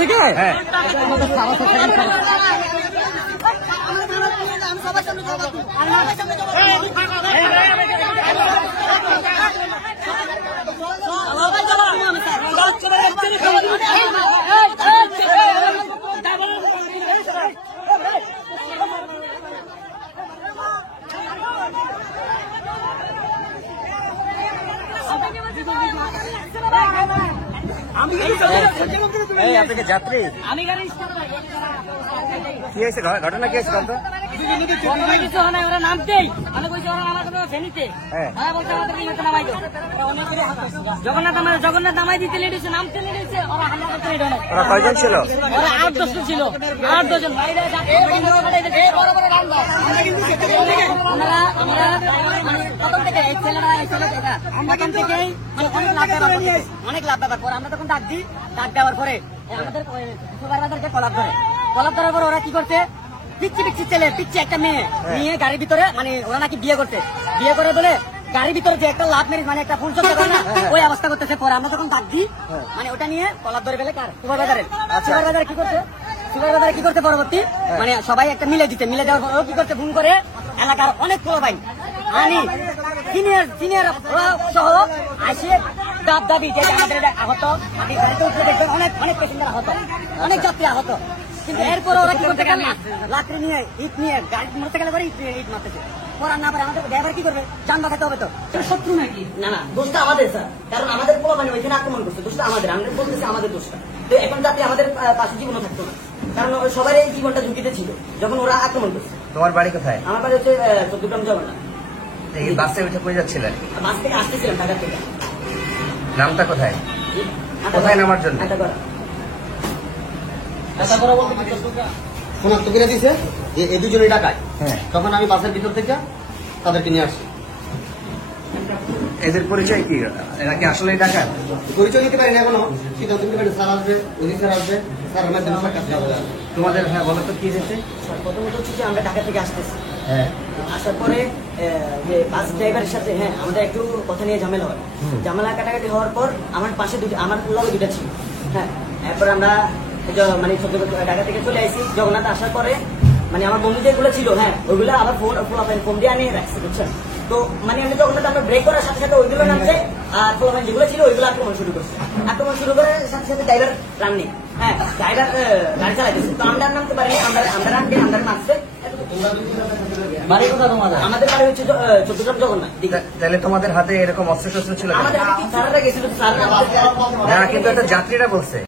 থেকে হ্যাঁ আপনি যাত্রী কি হয়েছে ঘটনা কি হয়েছে বলতো কিছু হয় না ওরা নামতেই আমি কইছি ওরা আমার কোনো ফেনিতে হ্যাঁ বলতে আমাদের ইয়েতে নামাই দাও জগন্নাথ নামাই দিতে লেট হয়েছে নামতে লেট হয়েছে ওরা হামলা করতে লেট হয় ওরা কয়জন ছিল ওরা 8-10 জন ছিল 8-10 জন বাইরে বড় বড় রান্না আমরা প্রথম থেকে এই ছেলেরা প্রথম থেকেই অনেক লাভ ব্যাপার পরে আমরা তখন ডাক দেওয়ার পরে আমাদের সুপারভাইজারকে কলাপ ধরার পর ওরা কি করছে পিচ্ছি ছেলে একটা মেয়ে নিয়ে গাড়ির ভিতরে মানে ওরা নাকি বিয়ে করে বলে গাড়ির ভিতরে যে একটা লাভ মেরিজ মানে একটা ফুল চক্র করে না ওই অবস্থা করতেছে পরে আমরা তখন ডাক দিই মানে ওটা নিয়ে কলাপ ধরে ফেলে কার সুপারভাইজার কি করছে পরবর্তী মানে সবাই একটা মিলে দেওয়ার পর ও কি করছে ফোন করে এলাকার অনেক পোলাপাইন আনি সিনিয়র সহ আসে দাবি যে আমাদের আহত দেখবেন অনেক পেসেঞ্জার আহত অনেক যাত্রী আহত কিন্তু এরপরে ওরা কি করতে গেল লাকড়ি নিয়ে ইট নিয়ে গাড়ি মারতে গেলে পরে ইট মারতেছে ওরা না পারে আমাদের ড্রাইভার কি করবে যান বাঁচাতে হবে তো শত্রু নাকি না দোষটা আমাদের স্যার কারণ আমাদের পোলাপানি ওইখানে আক্রমণ করছে দোষটা আমাদের আমরা বলতেছি আমাদের দোষটা তো এখন যাতে আমাদের পাশে জীবনও থাকতো না কারণ সবাই এই জীবনটা ঝুঁকিতে ছিল যখন ওরা আক্রমণ করছে। তোমার বাড়ি কোথায়? আমার বাড়ি হচ্ছে 14 গ্রাম জগন্নাথ। বাসে উঠে কই যাচ্ছিলেন? বাস থেকে আসতেছিলাম ঢাকা থেকে। নামটা কোথায় নামার জন্য? শনাক্ত করে দিছে যে এই দুজনে ডাকায়। তখন আমি বাসের ভিতর থেকে তাদেরকে নিয়ে আসি। এদের পরিচয় কি? এরা কি আসলে ডাকাত? পরিচয় দিতে পারি না এখনো, সিদ্ধান্ত নিতে পারি। স্যার আসবে, স্যার আসবে, স্যারের মাধ্যমে আমার কাছে যাবে। তোমাদের হ্যাঁ বলো তো কি হয়েছে? প্রথমত হচ্ছে যে আমরা ঢাকা থেকে আসতেছি, আসার পরে যে বাস ড্রাইভারের সাথে আমাদের একটু কথা নিয়ে ঝামেলা হয়। ঝামেলা কাটাকাটি হওয়ার পর আমার পাশে আমার লগে দুটা ছিল। এরপর আমরা মানে ঢাকা থেকে চলে আসি। জগন্নাথ আসার পরে মানে আমার বন্ধু যেগুলো ছিল ওইগুলো আবার ফোন দিয়ে আনিয়ে রাখছে, বুঝছেন? তো মানে আমি জগন্নাথ আমরা ব্রেক করার সাথে সাথে ওইগুলো নামছে আর ফোলাফাইন যেগুলো ছিল ওইগুলো আক্রমণ শুরু করছে। আক্রমণ শুরু করার সাথে সাথে ড্রাইভার রাননি, ড্রাইভার গাড়ি চালাইতেছে। তো আমরা নামতে পারিনি, আমরা মারছে। আমাদের বাড়ি হচ্ছে 14 গ্রাম জগন্নাথ। তাহলে তোমাদের হাতে এরকম অস্ত্র শস্ত্র ছিল? আমাদের হাতে সারাটা গেছিল, না কিন্তু একটা যাত্রীরা বলছে।